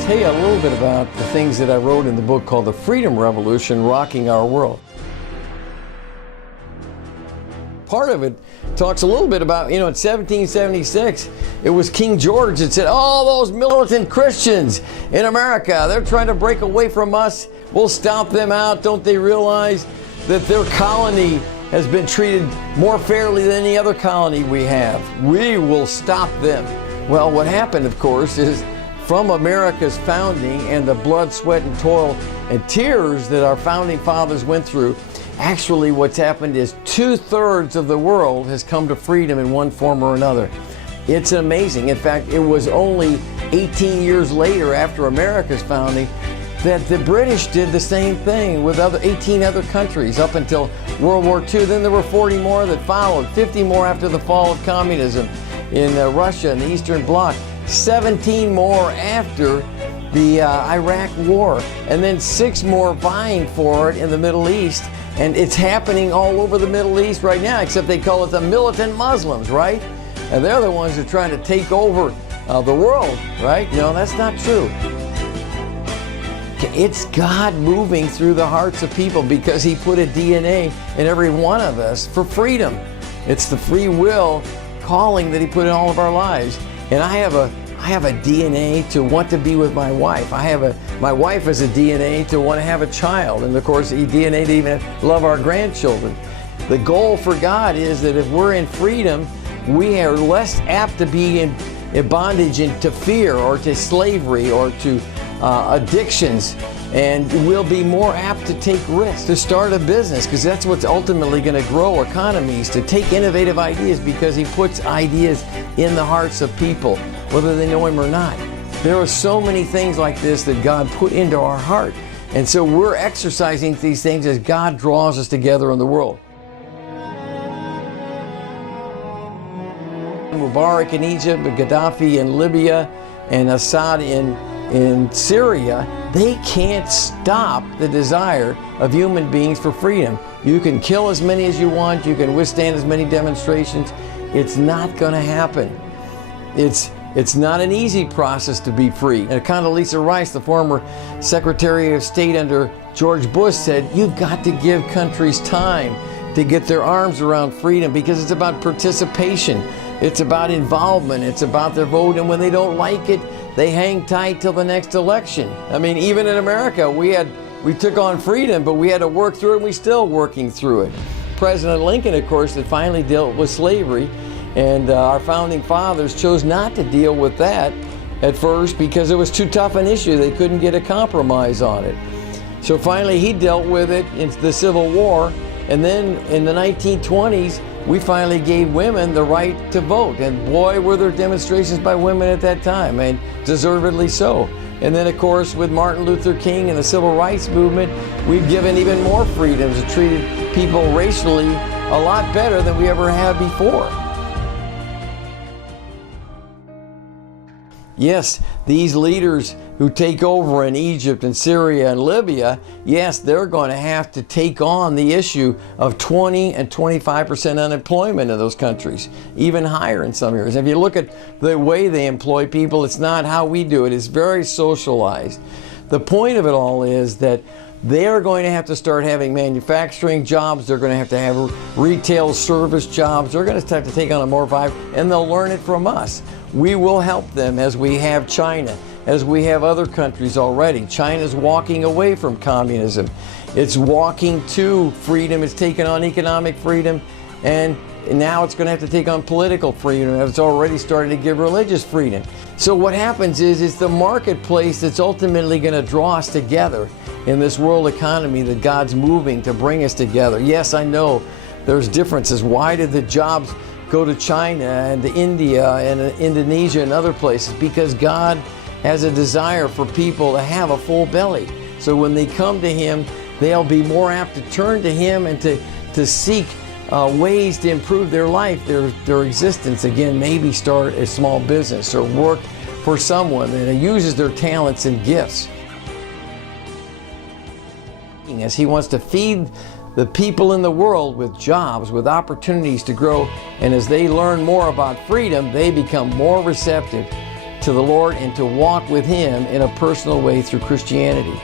to tell you a little bit about the things that I wrote in the book called The Freedom Revolution, Rocking Our World. Part of it talks a little bit about, in 1776, it was King George that said, all those militant Christians in America, they're trying to break away from us. We'll stomp them out. Don't they realize that their colony has been treated more fairly than any other colony we have? We will stop them. Well, what happened, of course, is from America's founding and the blood, sweat, and toil and tears that our founding fathers went through, actually what's happened is 2/3 of the world has come to freedom in one form or another. It's amazing. In fact, it was only 18 years later after America's founding that the British did the same thing with 18 other countries up until World War II. Then there were 40 more that followed, 50 more after the fall of communism in Russia and the Eastern Bloc, 17 more after the Iraq War, and then 6 more vying for it in the Middle East. And it's happening all over the Middle East right now, except they call it the militant Muslims, right? And they're the ones that are trying to take over the world, right? No, that's not true. It's God moving through the hearts of people because He put a DNA in every one of us for freedom. It's the free will calling that He put in all of our lives. And I have a DNA to want to be with my wife. My wife has a DNA to want to have a child, and of course, a DNA to even love our grandchildren. The goal for God is that if we're in freedom, we are less apt to be in bondage into fear or to slavery or to addictions, and we'll be more apt to take risks, to start a business, because that's what's ultimately going to grow economies, to take innovative ideas, because He puts ideas in the hearts of people, whether they know Him or not. There are so many things like this that God put into our heart, and so we're exercising these things as God draws us together in the world. Mubarak in Egypt, Gaddafi in Libya, and Assad in Syria, they can't stop the desire of human beings for freedom. You can kill as many as you want, you can withstand as many demonstrations. It's not going to happen. It's not an easy process to be free. And Condoleezza Rice, the former Secretary of State under George Bush, said, you've got to give countries time to get their arms around freedom, because it's about participation. It's about involvement. It's about their vote. And when they don't like it, they hang tight till the next election. I mean, even in America, we took on freedom, but we had to work through it, and we're still working through it. President Lincoln, of course, that finally dealt with slavery, and our founding fathers chose not to deal with that at first because it was too tough an issue. They couldn't get a compromise on it. So finally he dealt with it in the Civil War, and then in the 1920s, we finally gave women the right to vote. And boy, were there demonstrations by women at that time, and deservedly so. And then, of course, with Martin Luther King and the Civil Rights Movement, we've given even more freedoms and treated people racially a lot better than we ever have before. Yes, these leaders who take over in Egypt and Syria and Libya, yes, they're going to have to take on the issue of 20 and 25% unemployment in those countries, even higher in some areas. If you look at the way they employ people, it's not how we do it. It's very socialized. The point of it all is that they're going to have to start having manufacturing jobs. They're going to have retail service jobs. They're going to have to take on a more vibrant, and they'll learn it from us. We will help them as we have China, as we have other countries already. China's walking away from communism. It's walking to freedom. It's taken on economic freedom, and now it's going to have to take on political freedom. It's already starting to give religious freedom. So what happens is it's the marketplace that's ultimately going to draw us together in this world economy that God's moving to bring us together. Yes, I know there's differences. Why did the jobs go to China and to India and Indonesia and other places? Because God has a desire for people to have a full belly. So when they come to Him, they'll be more apt to turn to Him and to seek ways to improve their life, their existence. Again, maybe start a small business or work for someone that uses their talents and gifts. As He wants to feed the people in the world with jobs, with opportunities to grow, and as they learn more about freedom, they become more receptive to the Lord and to walk with Him in a personal way through Christianity.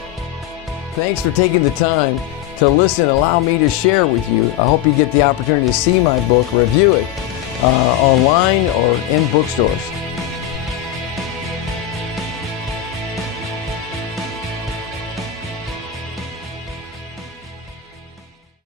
Thanks for taking the time to listen. Allow me to share with you. I hope you get the opportunity to see my book, review it online or in bookstores.